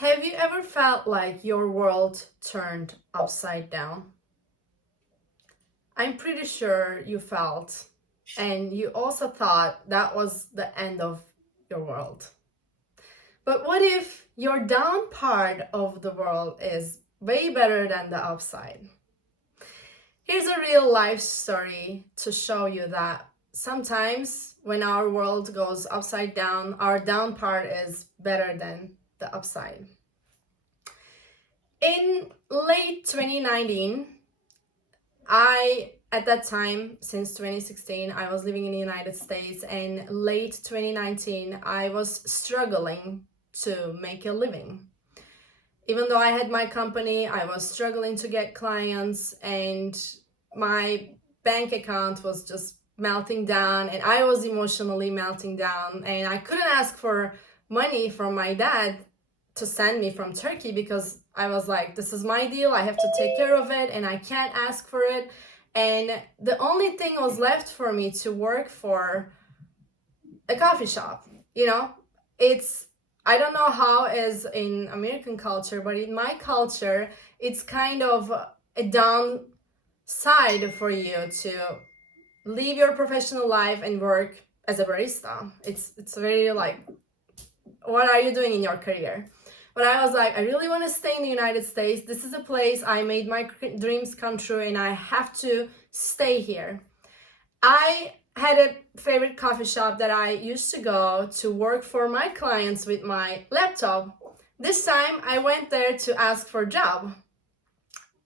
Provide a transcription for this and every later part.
Have you ever felt like your world turned upside down? I'm pretty sure you felt, and you also thought that was the end of your world. But what if your down part of the world is way better than the upside? Here's a real life story to show you that sometimes when our world goes upside down, our down part is better than the upside. In late 2019, at that time, since 2016, I was living in the United States, and late 2019, I was struggling to make a living. Even though I had my company, I was struggling to get clients, and my bank account was just melting down, and I was emotionally melting down, and I couldn't ask for money from my dad to send me from Turkey because I was like, this is my deal, I have to take care of it, and I can't ask for it. And the only thing was left for me to work for a coffee shop. It's, I don't know how is in American culture, but in my culture, it's kind of a downside for you to leave your professional life and work as a barista. It's very like, what are you doing in your career? But I was like, I really want to stay in the United States. This is a place I made my dreams come true, and I have to stay here. I had a favorite coffee shop that I used to go to work for my clients with my laptop. This time I went there to ask for a job.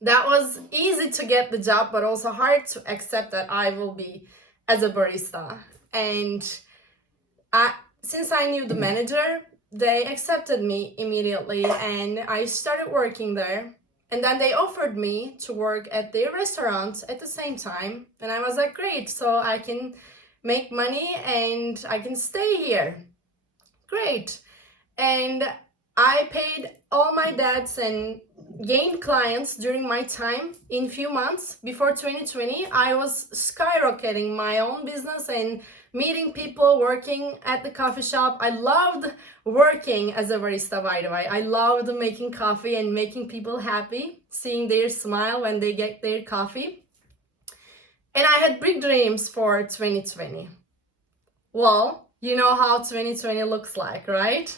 That was easy to get the job, but also hard to accept that I will be as a barista. And since I knew the manager, they accepted me immediately, and I started working there. And then they offered me to work at their restaurant at the same time. And I was like, great, so I can make money and I can stay here. Great. And I paid all my debts and gained clients during my time. In few months before 2020, I was skyrocketing my own business and meeting people, working at the coffee shop. I loved working as a barista, by the way. I loved making coffee and making people happy, seeing their smile when they get their coffee. And I had big dreams for 2020. Well, you know how 2020 looks like, right?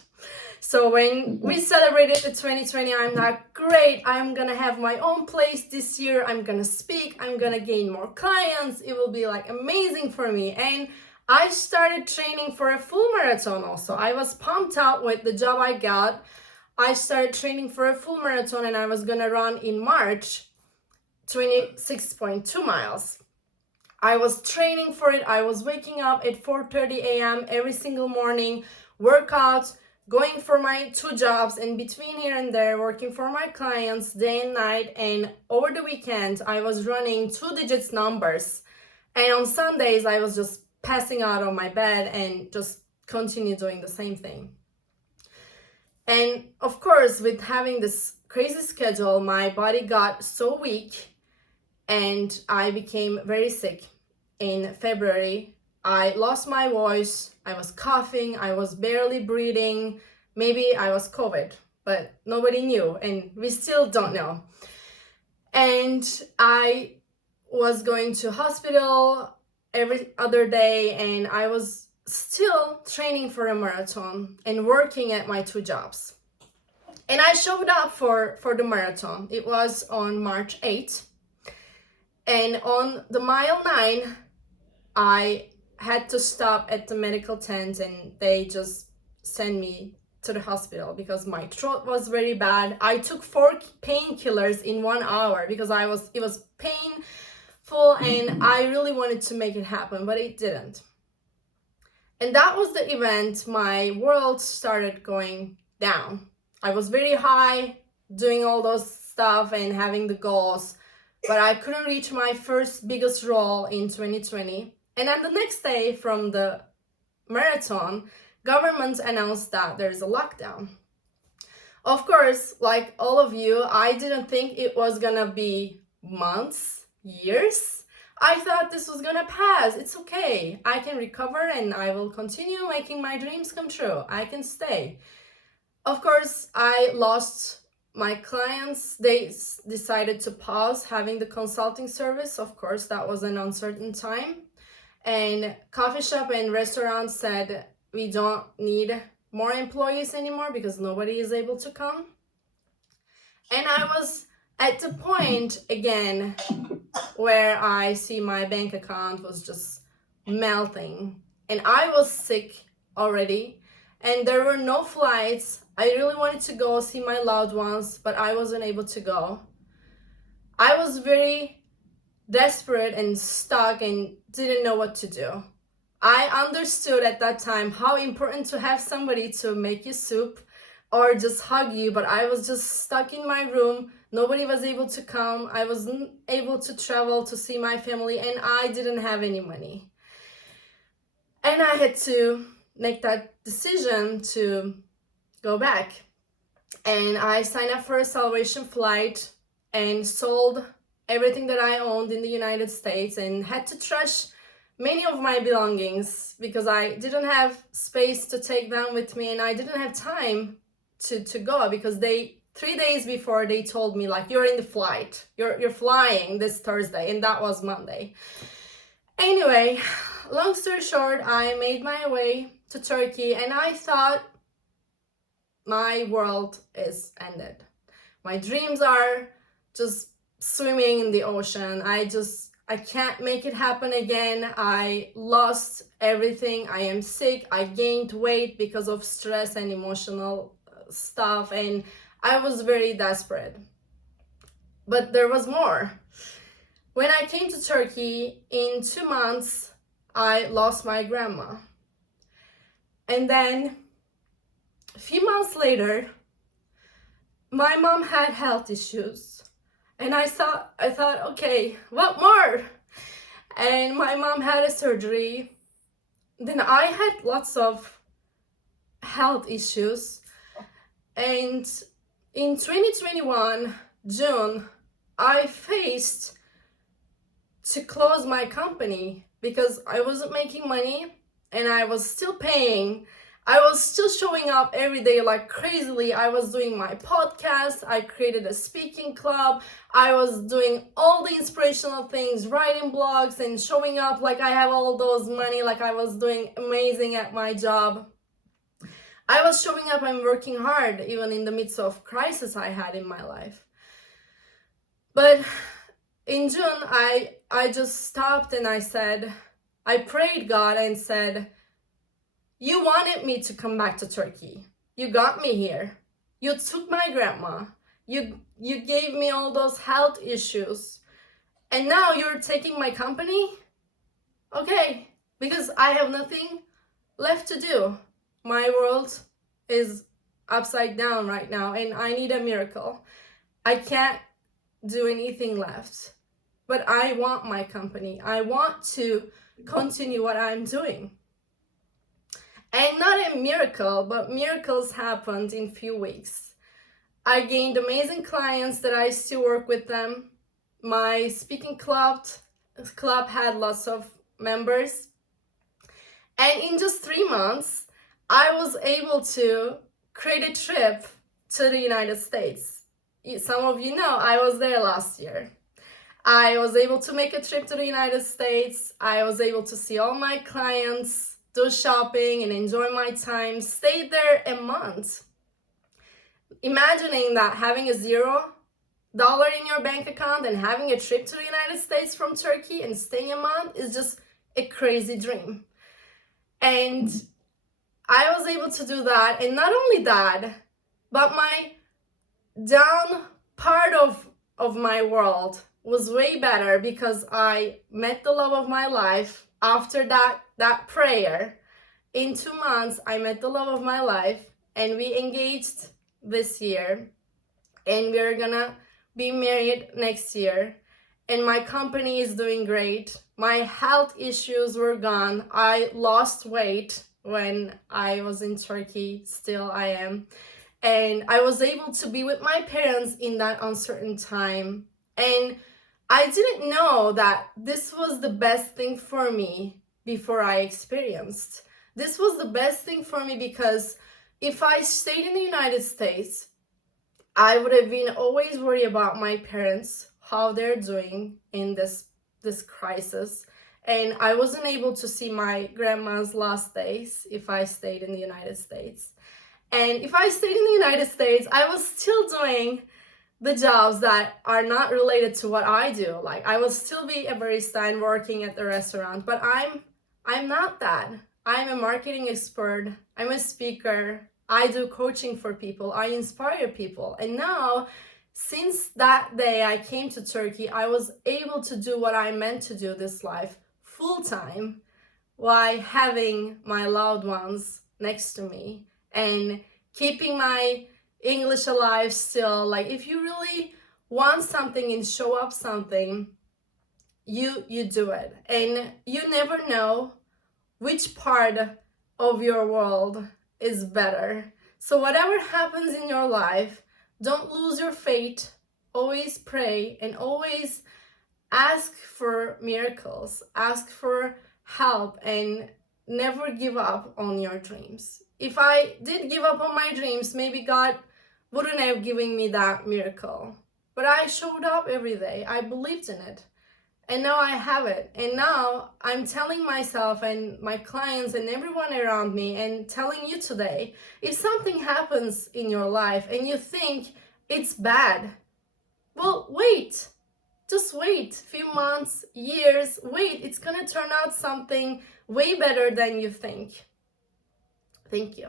So when we celebrated the 2020, I'm like, great, I'm gonna have my own place this year. I'm gonna speak, I'm gonna gain more clients. It will be like amazing for me. And I started training for a full marathon also. I was pumped out with the job I got. I started training for a full marathon, and I was gonna run in March 26.2 miles. I was training for it. I was waking up at 4:30 a.m. every single morning, workouts, going for my 2 jobs, and between here and there, working for my clients day and night. And over the weekend, I was running 2-digit numbers. And on Sundays, I was just passing out on my bed and just continue doing the same thing. And of course, with having this crazy schedule, my body got so weak and I became very sick. In February, I lost my voice, I was coughing, I was barely breathing. Maybe I was COVID, but nobody knew, and we still don't know. And I was going to hospital every other day, and I was still training for a marathon and working at my 2 jobs. And I showed up for the marathon. It was on March 8th. And on the mile 9, I had to stop at the medical tent, and they just sent me to the hospital because my throat was very bad. I took 4 painkillers in 1 hour because it was painful, and I really wanted to make it happen, but it didn't. And that was the event. My world started going down. I was very high, doing all those stuff and having the goals, but I couldn't reach my first biggest goal in 2020. And then the next day from the marathon, government announced that there's a lockdown. Of course, like all of you, I didn't think it was gonna be months, years. I thought this was gonna pass. It's okay. I can recover and I will continue making my dreams come true. I can stay. Of course, I lost my clients. They decided to pause having the consulting service. Of course, that was an uncertain time. And coffee shop and restaurants said, we don't need more employees anymore because nobody is able to come. And I was at the point again where I see my bank account was just melting. And I was sick already. And there were no flights. I really wanted to go see my loved ones, but I wasn't able to go. I was very desperate and stuck and didn't know what to do. I understood at that time how important to have somebody to make you soup or just hug you, but I was just stuck in my room. Nobody was able to come. I wasn't able to travel to see my family, and I didn't have any money. And I had to make that decision to go back. And I signed up for a salvation flight and sold everything that I owned in the United States and had to trash many of my belongings because I didn't have space to take them with me, and I didn't have time to go because 3 days before they told me, like, you're in the flight, you're flying this Thursday, and that was Monday. Anyway, long story short, I made my way to Turkey, and I thought my world is ended. My dreams are just swimming in the ocean. I can't make it happen again. I lost everything. I am sick. I gained weight because of stress and emotional stuff, and I was very desperate. But there was more. When I came to Turkey, in 2 months, I lost my grandma. And then a few months later, my mom had health issues. And I thought, okay, what more? And my mom had a surgery. Then I had lots of health issues. And in 2021, June, I faced to close my company because I wasn't making money and I was still paying. I was still showing up every day like crazily. I was doing my podcast. I created a speaking club. I was doing all the inspirational things, writing blogs and showing up like I have all those money, like I was doing amazing at my job. I was showing up and working hard even in the midst of crisis I had in my life. But in June, I just stopped and I prayed God and said, you wanted me to come back to Turkey. You got me here. You took my grandma. You gave me all those health issues. And now you're taking my company? Okay, because I have nothing left to do. My world is upside down right now and I need a miracle. I can't do anything left. But I want my company. I want to continue what I'm doing. And not a miracle, but miracles happened in few weeks. I gained amazing clients that I still work with them. My speaking club had lots of members. And in just 3 months, I was able to create a trip to the United States. Some of you know I was there last year. I was able to make a trip to the United States. I was able to see all my clients, do shopping and enjoy my time, stayed there a month. Imagining that having a $0 in your bank account and having a trip to the United States from Turkey and staying a month is just a crazy dream. And I was able to do that. And not only that, but my down part of my world was way better because I met the love of my life. After that prayer, in 2 months, I met the love of my life and we engaged this year and we're gonna be married next year. And my company is doing great. My health issues were gone. I lost weight when I was in Turkey, still I am. And I was able to be with my parents in that uncertain time. And I didn't know that this was the best thing for me before I experienced. This was the best thing for me because If I stayed in the United States, I would have been always worried about my parents, how they're doing in this crisis. And I wasn't able to see my grandma's last days if I stayed in the United States. And if I stayed in the United States, I was still doing the jobs that are not related to what I do. Like I will still be a barista and working at the restaurant, but I'm not that. I'm a marketing expert. I'm a speaker. I do coaching for people. I inspire people. And now, since that day I came to Turkey, I was able to do what I meant to do this life full time while having my loved ones next to me and keeping my English alive still. Like if you really want something and show up something, you do it. And you never know which part of your world is better. So whatever happens in your life, don't lose your faith. Always pray and always ask for miracles. Ask for help and never give up on your dreams. If I did give up on my dreams, maybe God wouldn't have given me that miracle. But I showed up every day. I believed in it. And now I have it. And now I'm telling myself and my clients and everyone around me and telling you today, if something happens in your life and you think it's bad, well, wait. Just wait. Few months, years, wait. It's gonna turn out something way better than you think. Thank you.